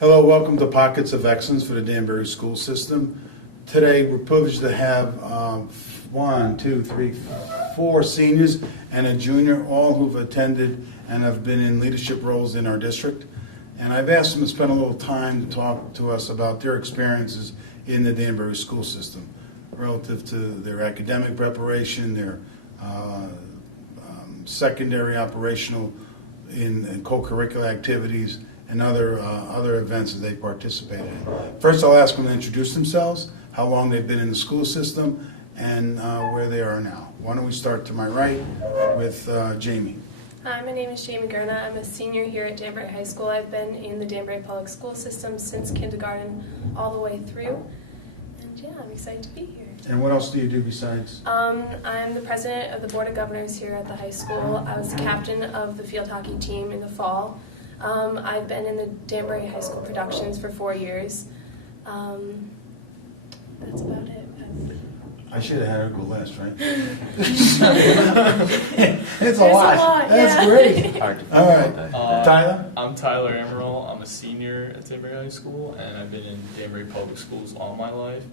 Hello, welcome to Pockets of Excellence for the Danbury School System. Today we're privileged to have 4 seniors and a junior, all who've attended and have been in leadership roles in our district. And I've asked them to spend a little time to talk to us about their experiences in the Danbury school system relative to their academic preparation, their secondary operational in co-curricular activities, and other events that they participated in. First, I'll ask them to introduce themselves, how long they've been in the school system, and where they are now. Why don't we start to my right with Jamie. Hi, my name is Jamie Garnett. I'm a senior here at Daybreak High School. I've been in the Danbury Public School System since kindergarten all the way through. And yeah, I'm excited to be here. And what else do you do besides? I'm the president of the Board of Governors here at the high school. I was the captain of the field hockey team in the fall. I've been in the Danbury High School Productions for 4 years. That's about it. I should have had her go last, right? It's a lot. That's yeah. great. All right. Tyler? I'm Tyler Emerald. I'm a senior at Daybreak High School, and I've been in Danbury Public Schools all my life.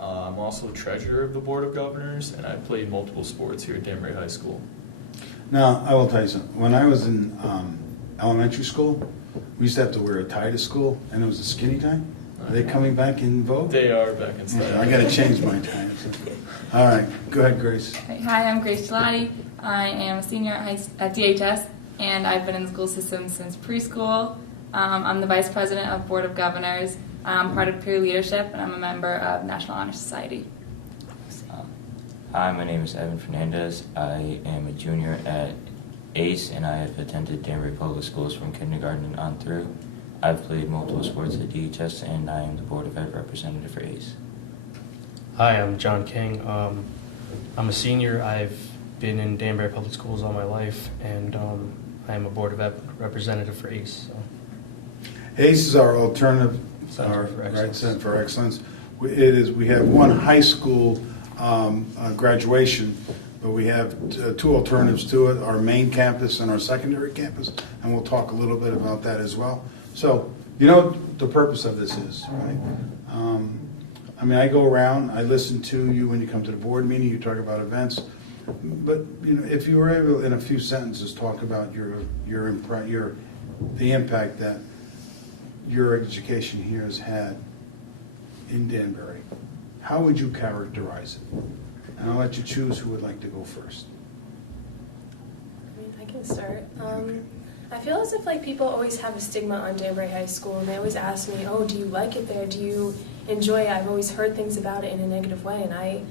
I'm also treasurer of the Board of Governors, and I played multiple sports here at Danbury High School. Now, I will tell you something. When I was in elementary school, we used to have to wear a tie to school, and it was a skinny tie. Are they coming back in vogue? They are back in style. I got to change my tie. All right, go ahead, Grace. Hi, I'm Grace Gelati. I am a senior at DHS, and I've been in the school system since preschool. I'm the vice president of Board of Governors. I'm part of peer leadership, and I'm a member of National Honor Society. Hi, my name is Evan Fernandez. I am a junior at ACE, and I have attended Danbury Public Schools from kindergarten on through. I've played multiple sports at DHS, and I am the Board of Ed representative for ACE. Hi, I'm John King. I'm a senior. I've been in Danbury Public Schools all my life, and I am a Board of Ed representative for ACE. So. ACE is our alternative Center for Excellence. We have one high school graduation, but we have 2 alternatives to it, our main campus and our secondary campus, and we'll talk a little bit about that as well. So, you know what the purpose of this is, right? I mean, I go around, I listen to you when you come to the board meeting, you talk about events, but you know, if you were able, in a few sentences, talk about the impact that your education here has had in Danbury, how would you characterize it? And I'll let you choose who would like to go first. I mean, I can start. I feel as if people always have a stigma on Danbury High School, and they always ask me, "Oh, do you like it there? Do you enjoy it?" I've always heard things about it in a negative way, and I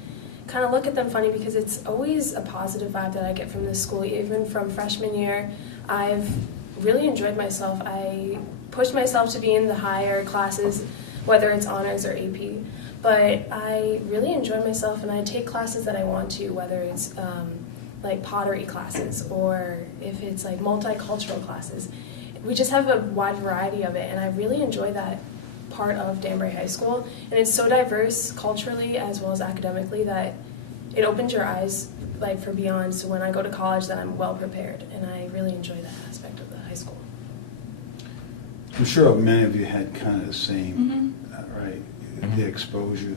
kind of look at them funny because it's always a positive vibe that I get from this school. Even from freshman year, I've really enjoyed myself. I pushed myself to be in the higher classes, whether it's honors or AP. But I really enjoy myself, and I take classes that I want to, whether it's like pottery classes or if it's like multicultural classes. We just have a wide variety of it, and I really enjoy that part of Danbury High School. And it's so diverse culturally as well as academically that it opens your eyes for beyond. So when I go to college, that I'm well prepared, and I really enjoy that aspect of the high school. I'm sure many of you had kind of the same, right? The exposure.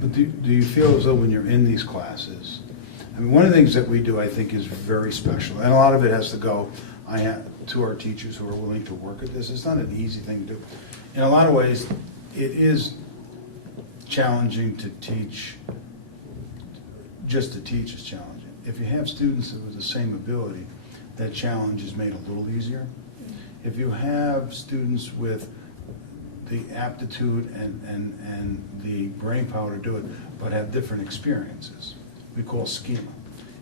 But do you feel as though when you're in these classes, I mean, one of the things that we do, I think, is very special, and a lot of it has to go to our teachers who are willing to work at this. It's not an easy thing to do. In a lot of ways, it is challenging to teach. Just to teach is challenging. If you have students with the same ability, that challenge is made a little easier. If you have students with the aptitude and the brain power to do it, but have different experiences, we call schema.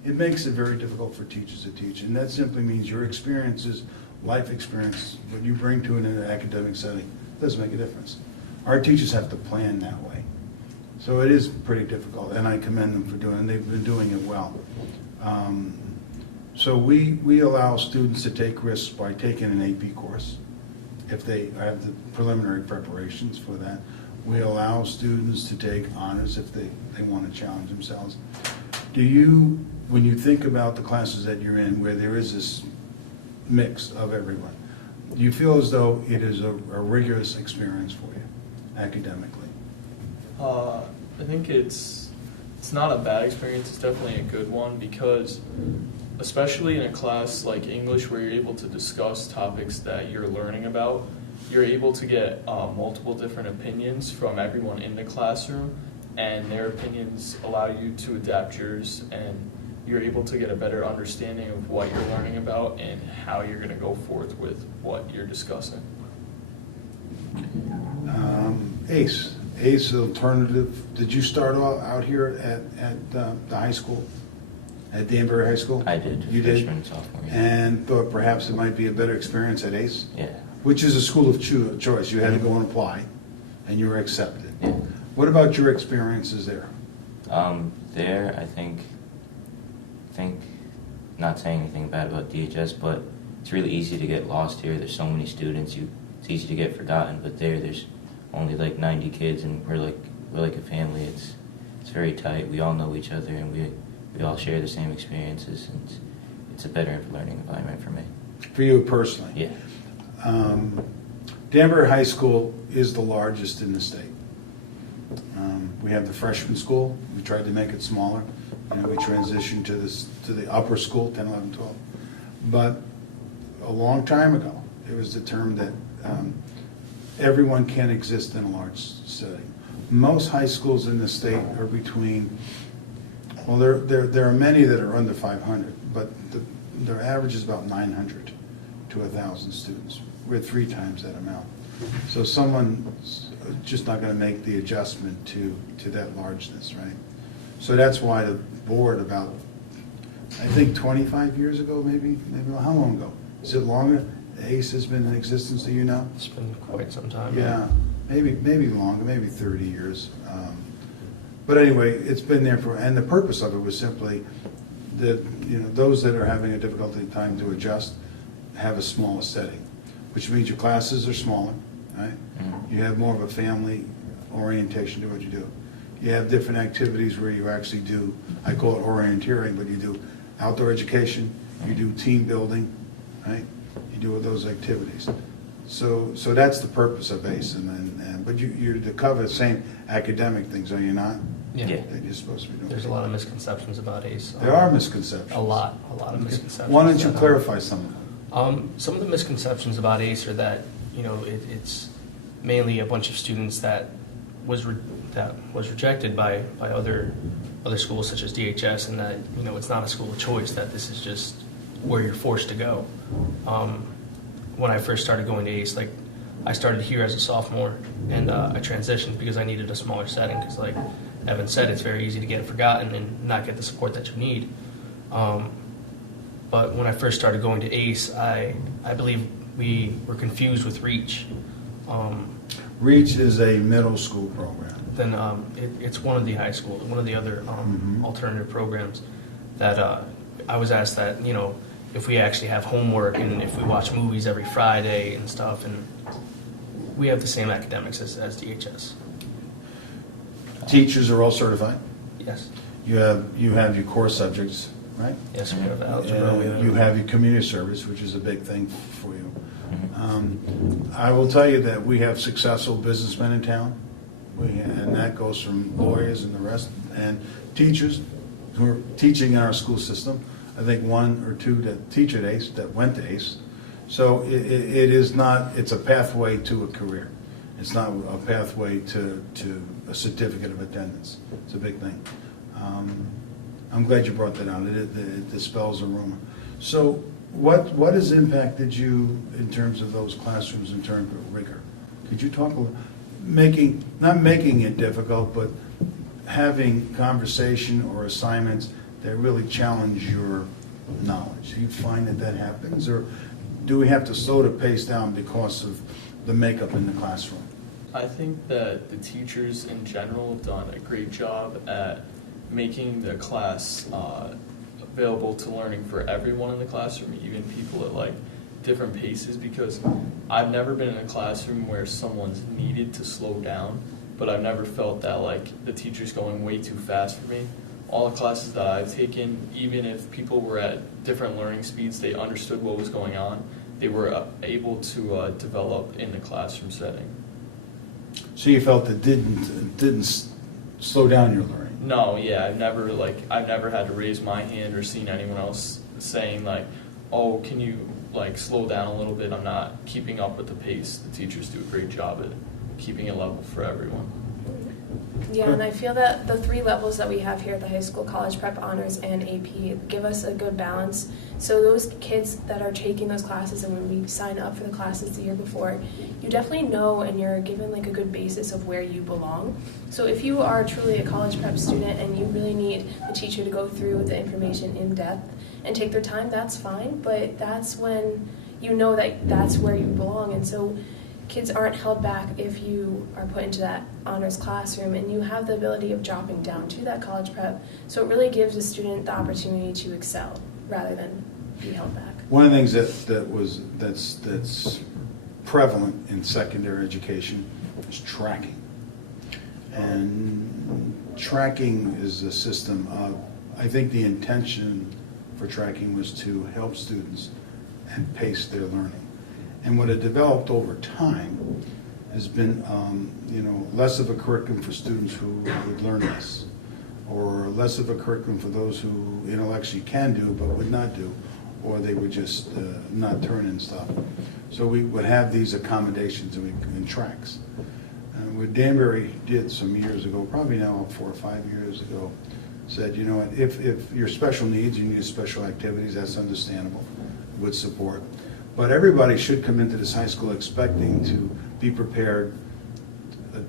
It makes it very difficult for teachers to teach, and that simply means your experiences, life experience, what you bring to an academic setting, does make a difference. Our teachers have to plan that way. So it is pretty difficult, and I commend them for doing it, and they've been doing it well. So we allow students to take risks by taking an AP course, if they have the preliminary preparations for that. We allow students to take honors if they want to challenge themselves. Do you, when you think about the classes that you're in, where there is this mix of everyone, Do you feel as though it is a rigorous experience for you academically? I think it's not a bad experience. It's definitely a good one because, especially in a class like English where you're able to discuss topics that you're learning about, you're able to get multiple different opinions from everyone in the classroom, and their opinions allow you to adapt yours, and you're able to get a better understanding of what you're learning about and how you're going to go forth with what you're discussing. ACE alternative. Did you start out here at the high school, at Danbury High School? I did. You freshman, did? sophomore year. And thought perhaps it might be a better experience at ACE? Yeah. Which is a school of choice. You had to go and apply, and you were accepted. Yeah. What about your experiences there? There, I think, not saying anything bad about DHS, but it's really easy to get lost here. There's so many students, it's easy to get forgotten. But there's only like 90 kids, and we're like a family. It's very tight. We all know each other, and we all share the same experiences, and it's a better learning environment for me. For you personally? Yeah. Danbury High School is the largest in the state. We have the freshman school. We tried to make it smaller. We transitioned to the upper school, 10, 11, 12. But a long time ago, it was determined that everyone can exist in a large setting. Most high schools in the state are between, well, there are many that are under 500, but their average is about 900 to 1,000 students. We're 3 times that amount. So someone's just not going to make the adjustment to that largeness, right? So that's why the board about, I think 25 years ago, maybe how long ago? Is it longer? ACE has been in existence, do you know? It's been quite some time. Yeah, maybe longer, maybe 30 years. But anyway, it's been there and the purpose of it was simply that, those that are having a difficulty time to adjust have a smaller setting, which means your classes are smaller, right? Mm-hmm. You have more of a family orientation to what you do. You have different activities where you actually do, I call it orienteering, but you do outdoor education, you do team building, right? You do those activities. So that's the purpose of ACE, but you're to cover the same academic things, are you not? Yeah. That you're supposed to be doing. There's a lot of misconceptions about ACE. There are misconceptions. A lot of misconceptions. Why don't you that, clarify some of them? Some of the misconceptions about ACE are that it's mainly a bunch of students that was rejected by other schools such as DHS, and that it's not a school of choice, that this is just where you're forced to go. When I first started going to ACE, I started here as a sophomore, and I transitioned because I needed a smaller setting, because like Evan said, it's very easy to get forgotten and not get the support that you need. But when I first started going to ACE, I believe we were confused with REACH. REACH is a middle school program. Then it's one of the high schools, one of the other alternative programs that I was asked that, if we actually have homework and if we watch movies every Friday and stuff, and we have the same academics as DHS. Teachers are all certified. Yes. You have your core subjects, right? Yes, we have algebra. You have your community service, which is a big thing for you. Mm-hmm. I will tell you that we have successful businessmen in town, and that goes from lawyers and the rest, and teachers who are teaching in our school system. I think 1 or 2 that teach at ACE, that went to ACE. So it is not, it's a pathway to a career. It's not a pathway to a certificate of attendance. It's a big thing. I'm glad you brought that out. It dispels a rumor. So what has impacted you in terms of those classrooms, in terms of rigor? Could you talk a little, not making it difficult, but having conversation or assignments that really challenge your knowledge? Do you find that happens, or do we have to slow the pace down because of the makeup in the classroom? I think that the teachers in general have done a great job at making the class available to learning for everyone in the classroom, even people at different paces, because I've never been in a classroom where someone's needed to slow down, but I've never felt that the teacher's going way too fast for me. All the classes that I've taken, even if people were at different learning speeds, they understood what was going on, they were able to develop in the classroom setting. So you felt it didn't slow down your learning? No, yeah, I've never had to raise my hand or seen anyone else saying like, oh, can you like slow down a little bit? I'm not keeping up with the pace. The teachers do a great job at keeping it level for everyone. Yeah, and I feel that the 3 levels that we have here at the high school, college prep, honors, and AP, give us a good balance. So those kids that are taking those classes, and when we sign up for the classes the year before, you definitely know and you're given like a good basis of where you belong. So if you are truly a college prep student and you really need the teacher to go through the information in depth and take their time, that's fine, but that's when you know that that's where you belong. And so kids aren't held back if you are put into that honors classroom, and you have the ability of dropping down to that college prep. So it really gives a student the opportunity to excel rather than be held back. One of the things that's prevalent in secondary education is tracking. And tracking is a system of, I think the intention for tracking was to help students and pace their learning. And what had developed over time has been, less of a curriculum for students who would learn less, or less of a curriculum for those who intellectually can do but would not do, or they would just not turn in stuff. So we would have these accommodations in tracks. What Danbury did some years ago, probably now 4 or 5 years ago, said, you know what, if you're special needs, you need special activities, that's understandable, would support. But everybody should come into this high school expecting to be prepared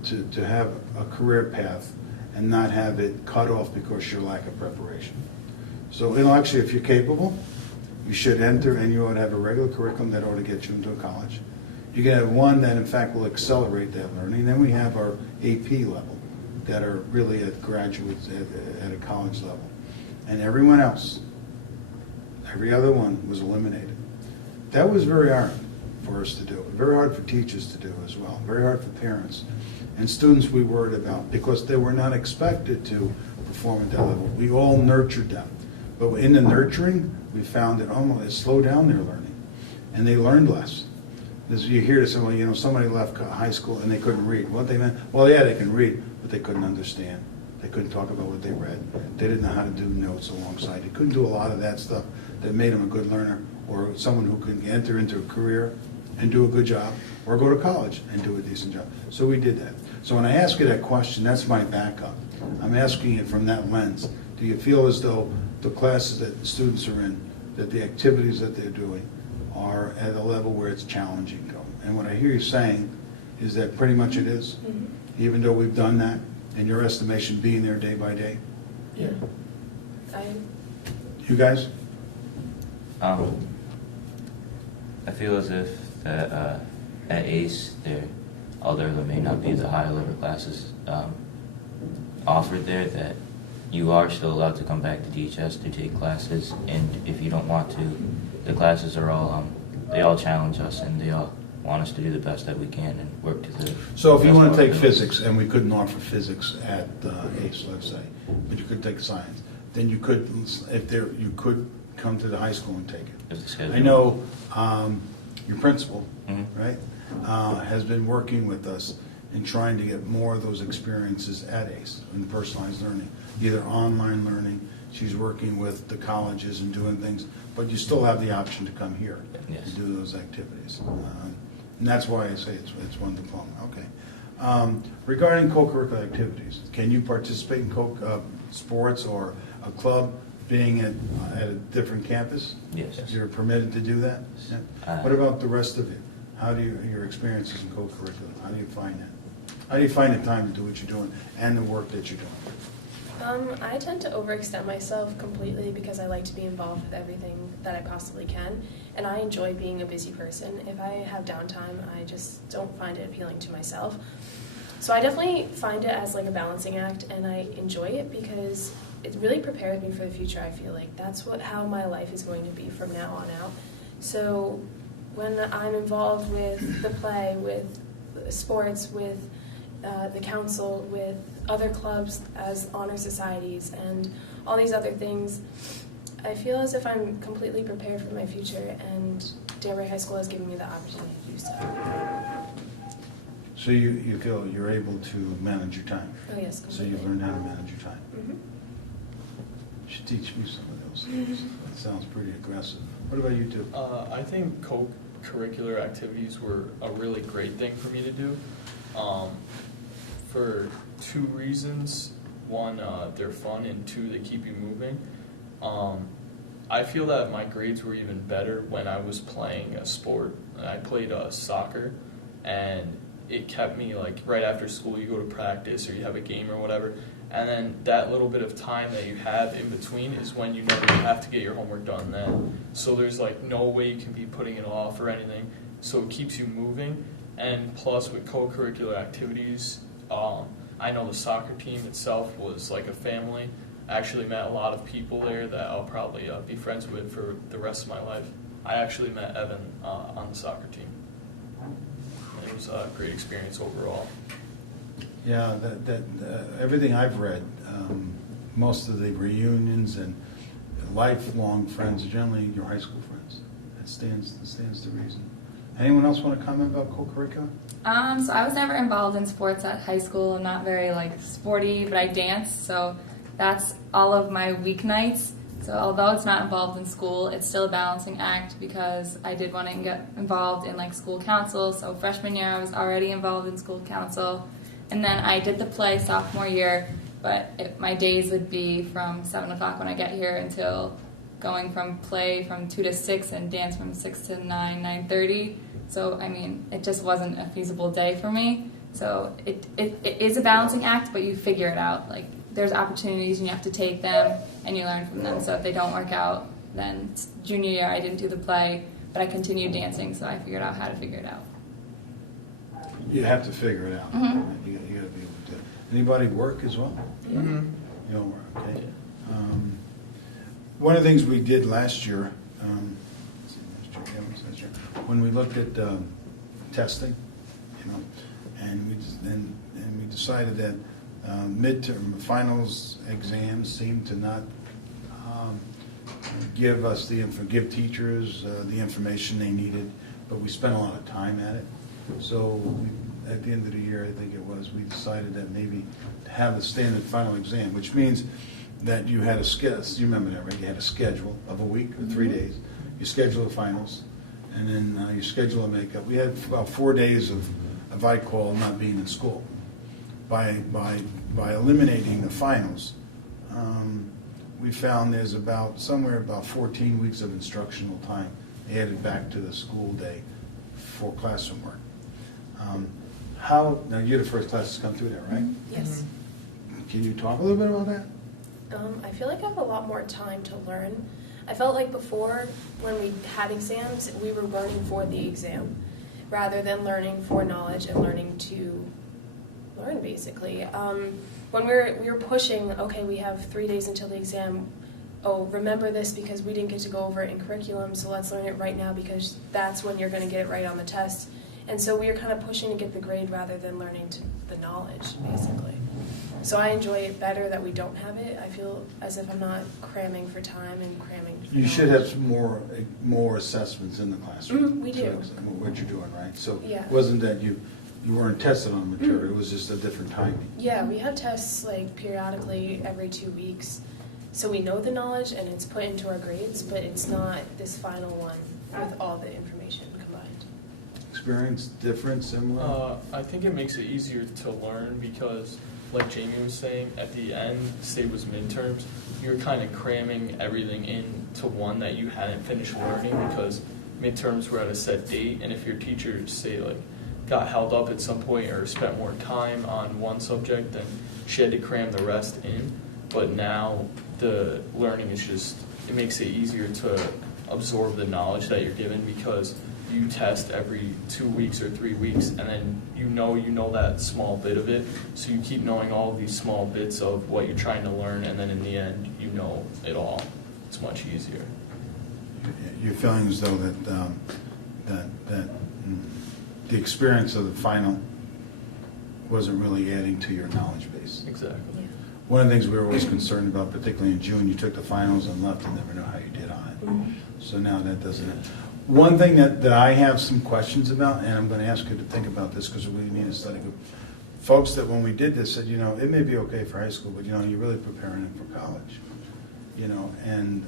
to have a career path and not have it cut off because of your lack of preparation. So intellectually, if you're capable, you should enter, and you ought to have a regular curriculum that ought to get you into a college. You can have one that in fact will accelerate that learning. Then we have our AP level that are really at graduates at a college level. And everyone else, every other one was eliminated. That was very hard for us to do, very hard for teachers to do as well, very hard for parents. And students we worried about because they were not expected to perform at that level. We all nurtured them. But in the nurturing, we found that it slowed down their learning. And they learned less. As you hear to someone, somebody left high school and they couldn't read. What they meant, well, yeah, they can read, but they couldn't understand. They couldn't talk about what they read. They didn't know how to do notes alongside. They couldn't do a lot of that stuff that made them a good learner, or someone who could enter into a career and do a good job, or go to college and do a decent job. So we did that. So when I ask you that question, that's my backup. I'm asking it from that lens. Do you feel as though the classes that the students are in, that the activities that they're doing are at a level where it's challenging to them? And what I hear you saying is that pretty much it is, even though we've done that, in your estimation, being there day by day? Yeah. You guys? I feel as if that at ACE, although there may not be the high level classes offered there, that you are still allowed to come back to DHS to take classes, and if you don't want to, the classes are all, they all challenge us, and they all want us to do the best that we can and work to the So if you best want of to our take abilities. physics, and we couldn't offer physics at ACE, let's say, but you could take science, then you could, you could come to the high school and take it. If the schedule- I know your principal, Mhm. right, has been working with us in trying to get more of those experiences at ACE in personalized learning, either online learning. She's working with the colleges and doing things, but you still have the option to come here Yes. and do those activities. And that's why I say it's one diploma. Okay. Regarding co-curricular activities, can you participate in sports or a club being at a different campus? Yes. You're permitted to do that? Yeah. What about the rest of it? How do your experiences in co-curricular? How do you find that? How do you find the time to do what you're doing and the work that you're doing? I tend to overextend myself completely because I like to be involved with everything that I possibly can, and I enjoy being a busy person. If I have downtime, I just don't find it appealing to myself. So I definitely find it as like a balancing act, and I enjoy it because it really prepares me for the future. I feel like that's how my life is going to be from now on out. So when I'm involved with the play, with sports, with the council, with other clubs as honor societies and all these other things, I feel as if I'm completely prepared for my future, and Daybreak High School has given me the opportunity to do so. So you feel you're able to manage your time? Oh yes, So completely. you've learned how to manage your time? Mhm. You should teach me some of those things. That sounds pretty aggressive. What about you two? I think co-curricular activities were a really great thing for me to do, for two reasons. One, they're fun, and two, they keep you moving. I feel that my grades were even better when I was playing a sport. I played soccer, and it kept me, like, right after school you go to practice or you have a game or whatever, and then that little bit of time that you have in between is when you know you have to get your homework done then. So there's like no way you can be putting it off or anything, so it keeps you moving. And plus with co-curricular activities, I know the soccer team itself was like a family. I actually met a lot of people there that I'll probably be friends with for the rest of my life. I actually met Evan on the soccer team. It was a great experience overall. Yeah, everything I've read, most of the reunions and lifelong friends are generally your high school friends. That stands to reason. Anyone else want to comment about co-curricular? So I was never involved in sports at high school. I'm not very like sporty, but I dance, so that's all of my weeknights. So although it's not involved in school, it's still a balancing act because I did want to get involved in like school council. So freshman year I was already involved in school council, and then I did the play sophomore year. But my days would be from 7 o'clock when I get here until going from play from 2 to 6 and dance from 6 to 9:30. So I mean, it just wasn't a feasible day for me. So it is a balancing act, but you figure it out. Like there's opportunities and you have to take them and you learn from them. So if they don't work out, then junior year I didn't do the play, but I continued dancing, so I figured out how to figure it out. You have to figure it out. Mhm. You got to be able to. Anybody work as well? Mm-hmm. You don't work, okay. One of the things we did last year, when we looked at testing, you know, and we decided that midterm finals exams seemed to not give teachers the information they needed, but we spent a lot of time at it. So at the end of the year, I think it was, we decided that maybe to have the standard final exam, which means that you had a schedule, you remember that, right? You had a schedule of a week or 3 days. You schedule the finals, and then you schedule a makeup. We had about 4 days of I call not being in school. By eliminating the finals, we found there's somewhere about 14 weeks of instructional time added back to the school day for classroom work. Now you're the first class to come through that, right? Yes. Can you talk a little bit about that? I feel like I have a lot more time to learn. I felt like before, when we had exams, we were learning for the exam, rather than learning for knowledge and learning to learn, basically. When we were pushing, okay, we have 3 days until the exam. Oh, remember this because we didn't get to go over it in curriculum, so let's learn it right now because that's when you're going to get it right on the test. And so we were kind of pushing to get the grade rather than learning the knowledge, basically. So I enjoy it better that we don't have it. I feel as if I'm not cramming for time and cramming for You should knowledge. have some more assessments in the classroom. We do. So what you're doing, right? So Yeah. it wasn't that you weren't tested on material, it was just a different timing. Yeah, we have tests like periodically every 2 weeks. So we know the knowledge and it's put into our grades, but it's not this final one with all the information combined. Experience different, similar? I think it makes it easier to learn because, like Jamie was saying, at the end, say it was midterms, you're kind of cramming everything into one that you hadn't finished learning because midterms were at a set date, and if your teacher, say, like, got held up at some point or spent more time on one subject, then she had to cram the rest in. But now the learning is just, it makes it easier to absorb the knowledge that you're given because you test every 2 weeks or 3 weeks, and then you know that small bit of it, so you keep knowing all of these small bits of what you're trying to learn, and then in the end, you know it all. It's much easier. You're feeling as though that the experience of the final wasn't really adding to your knowledge base. Exactly. Yeah. one of the things we were always concerned about, particularly in June, you took the finals and left and never know how you did on it. So now that doesn't. One thing that I have some questions about, and I'm going to ask you to think about this because we need a study group. Folks that when we did this said, it may be okay for high school, but you're really preparing them for college. And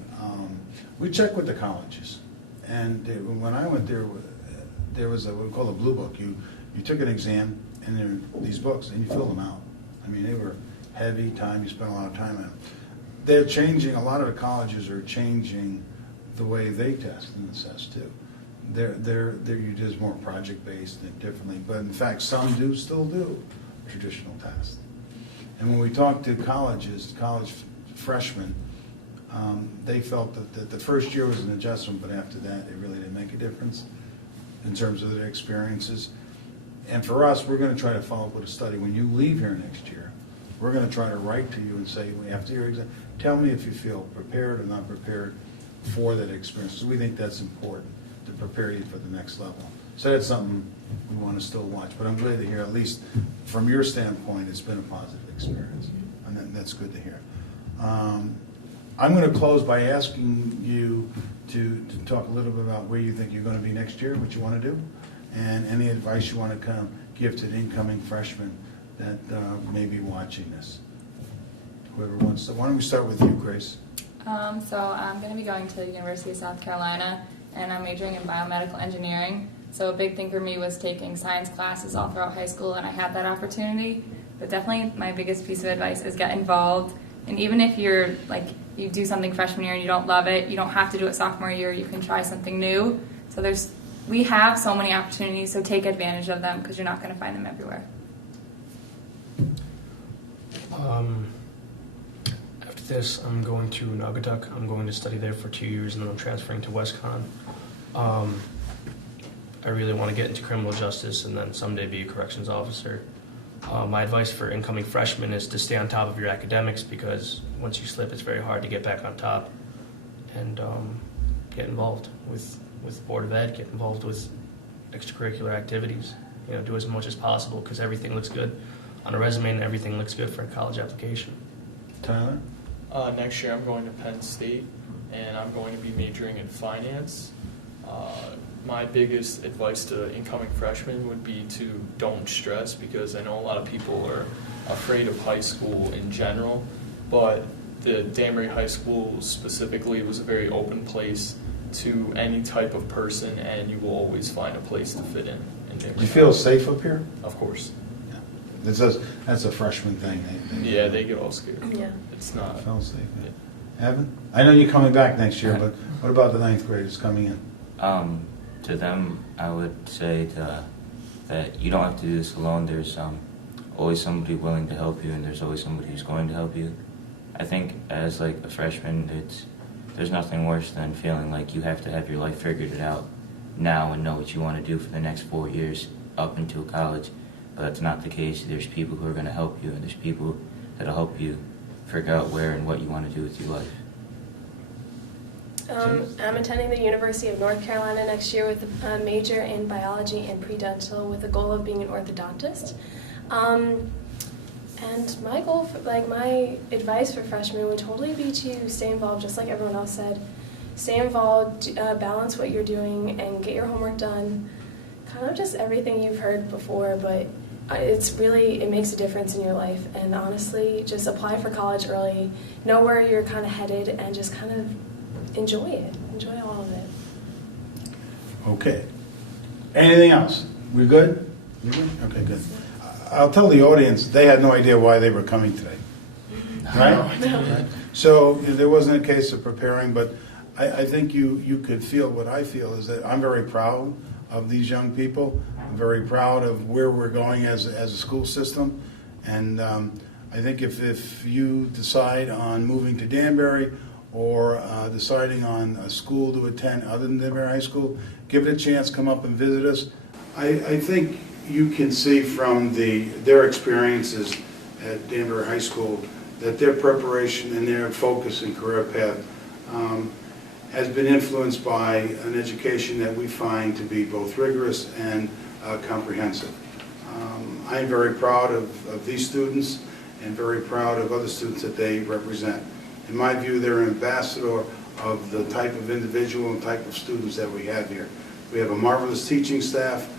we checked with the colleges. And when I went there was what we call a blue book. You took an exam, and there were these books, and you filled them out. I mean, they were heavy time. You spent a lot of time on them. They're changing. A lot of the colleges are changing the way they test and assess too. They're just more project based and differently. But in fact, some still do traditional tests. And when we talked to college freshmen, they felt that the first year was an adjustment, but after that, it really didn't make a difference in terms of their experiences. And for us, we're going to try to follow up with a study. When you leave here next year, we're going to try to write to you and say, after your exam, tell me if you feel prepared or not prepared for that experience. So we think that's important to prepare you for the next level. So that's something we want to still watch. But I'm glad to hear, at least from your standpoint, it's been a positive experience. And that's good to hear. I'm going to close by asking you to talk a little bit about where you think you're going to be next year, what you want to do, and any advice you want to kind of give to the incoming freshmen that may be watching this. Whoever wants to. Why don't we start with you, Grace? So I'm going to be going to the University of South Carolina, and I'm majoring in biomedical engineering. So a big thing for me was taking science classes all throughout high school, and I had that opportunity. But definitely my biggest piece of advice is get involved. And even if you're you do something freshman year and you don't love it, you don't have to do it sophomore year. You can try something new. So we have so many opportunities, so take advantage of them because you're not going to find them everywhere. After this, I'm going to Naugatuck. I'm going to study there for 2 years, and then I'm transferring to WestCon. I really want to get into criminal justice and then someday be a corrections officer. My advice for incoming freshmen is to stay on top of your academics because once you slip, it's very hard to get back on top. And get involved with Board of Ed, get involved with extracurricular activities. Do as much as possible because everything looks good on a resume and everything looks good for a college application. Tyler? Next year I'm going to Penn State, and I'm going to be majoring in finance. My biggest advice to incoming freshmen would be to don't stress, because I know a lot of people are afraid of high school in general, but the Daybreak High School specifically was a very open place to any type of person, and you will always find a place to fit in Daybreak. Do you feel safe up here? Of course. Yeah. That's a freshman thing. They get all scared. Yeah. It's not. I felt safe. Yeah. Evan? I know you're coming back next year, but what about the 9th graders coming in? To them, I would say that you don't have to do this alone. There's always somebody willing to help you, and there's always somebody who's going to help you. I think as a freshman, there's nothing worse than feeling like you have to have your life figured out now and know what you want to do for the next 4 years up until college. But that's not the case. There's people who are going to help you, and there's people that'll help you figure out where and what you want to do with your life. I'm attending the University of North Carolina next year with a major in biology and pre-dental with the goal of being an orthodontist. And my goal, my advice for freshmen would totally be to stay involved, just like everyone else said. Stay involved, balance what you're doing, and get your homework done. Kind of just everything you've heard before, but it makes a difference in your life. And honestly, just apply for college early, know where you're kind of headed, and just kind of enjoy it. Enjoy all of it. Okay. Anything else? We good? You good? Okay, good. I'll tell the audience, they had no idea why they were coming today. Right? No. So there wasn't a case of preparing, but I think you could feel what I feel is that I'm very proud of these young people. I'm very proud of where we're going as a school system. And I think if you decide on moving to Danbury or deciding on a school to attend other than Danbury High School, give it a chance, come up and visit us. I think you can see from their experiences at Danbury High School that their preparation and their focus and career path has been influenced by an education that we find to be both rigorous and comprehensive. I am very proud of these students, and very proud of other students that they represent. In my view, they're an ambassador of the type of individual and type of students that we have here. We have a marvelous teaching staff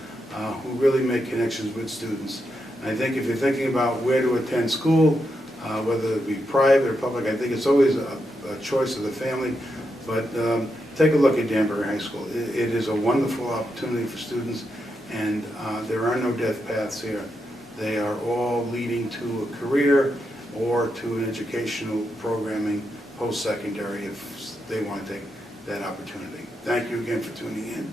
who really make connections with students. And I think if you're thinking about where to attend school, whether it be private or public, I think it's always a choice of the family. But take a look at Danbury High School. It is a wonderful opportunity for students, and there are no death paths here. They are all leading to a career or to an educational programming post-secondary if they want to take that opportunity. Thank you again for tuning in.